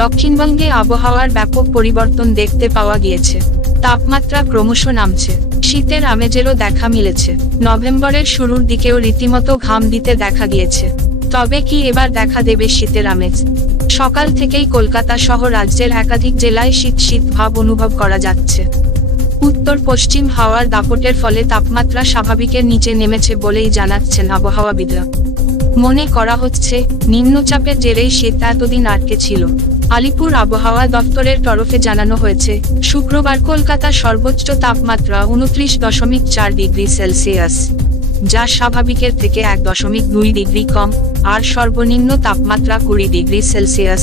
দক্ষিণবঙ্গে আবহাওয়ার ব্যাপক পরিবর্তন দেখতে পাওয়া গিয়েছে। তাপমাত্রা ক্রমশ নামছে, শীতের আমেজেরও দেখা মিলেছে। নভেম্বরের শুরুর দিকেও রীতিমতো ঘাম দিতে দেখা গিয়েছে। তবে কি এবার দেখা দেবে শীতের আমেজ? সকাল থেকেই কলকাতা সহ রাজ্যের একাধিক জেলায় শীত শীত ভাব অনুভব করা যাচ্ছে। উত্তর পশ্চিম হাওয়ার দাপটের ফলে তাপমাত্রা স্বাভাবিকের নিচে নেমেছে বলেই জানাচ্ছেন আবহাওয়াবিদরা। মনে করা হচ্ছে, নিম্নচাপের জেরেই শীত এতদিন আটকে ছিল। আলিপুর আবহাওয়া দফতরের তরফে জানানো হয়েছে, শুক্রবার কলকাতার সর্বোচ্চ তাপমাত্রা 29.4 ডিগ্রি সেলসিয়াস, যা স্বাভাবিকের থেকে 1.2 ডিগ্রি কম, আর সর্বনিম্ন তাপমাত্রা 20 ডিগ্রি সেলসিয়াস,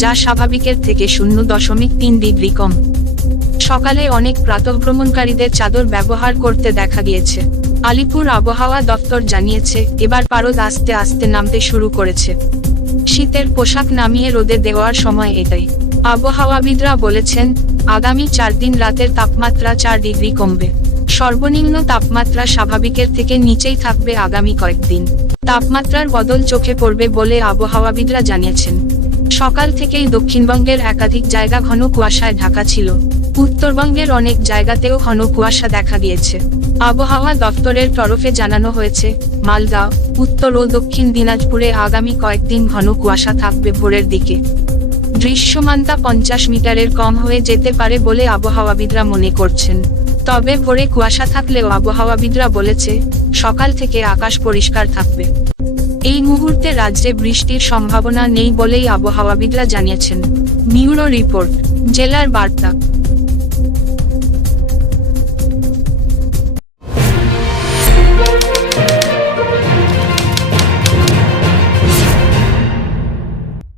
যা স্বাভাবিকের থেকে 0.3 ডিগ্রি কম। সকালে অনেক প্রাতঃভ্রমণকারীদের চাদর ব্যবহার করতে দেখা গিয়েছে। আলিপুর আবহাওয়া দফতর জানিয়েছে, এবার পারদ আস্তে আস্তে নামতে শুরু করেছে। শীতের পোশাক নামিয়ে রোদে দেওয়ার সময় এটাই। আবহাওয়াবিদরা বলেছেন, আগামী 4 দিন রাতের তাপমাত্রা 4 ডিগ্রি কমবে। সর্বনিম্ন তাপমাত্রা স্বাভাবিকের থেকে নিচেই থাকবে আগামী কয়েকদিন। তাপমাত্রার বদল চোখে পড়বে বলে আবহাওয়াবিদরা জানিয়েছেন। সকাল থেকেই দক্ষিণবঙ্গের একাধিক জায়গা ঘন কুয়াশায় ঢাকা ছিল। উত্তরবঙ্গের অনেক জায়গাতেও ঘন কুয়াশা দেখা গিয়েছে। আবহাওয়া দফতরের তরফে জানানো হয়েছে, মালদা, উত্তর ও দক্ষিণ দিনাজপুরে আগামী কয়েকদিন ঘন কুয়াশা থাকবে ভোরের দিকে। দৃশ্যমানতা 50 মিটারের কম হয়ে যেতে পারে বলে আবহাওয়াবিদরা মনে করছেন। তবে ভোরে কুয়াশা থাকলেও আবহাওয়াবিদরা বলেছে, সকাল থেকে আকাশ পরিষ্কার থাকবে। এই মুহূর্তে রাজ্যে বৃষ্টির সম্ভাবনা নেই বলেই আবহাওয়াবিদরা জানিয়েছেন। ব্যুরো রিপোর্ট, জেলার বার্তা।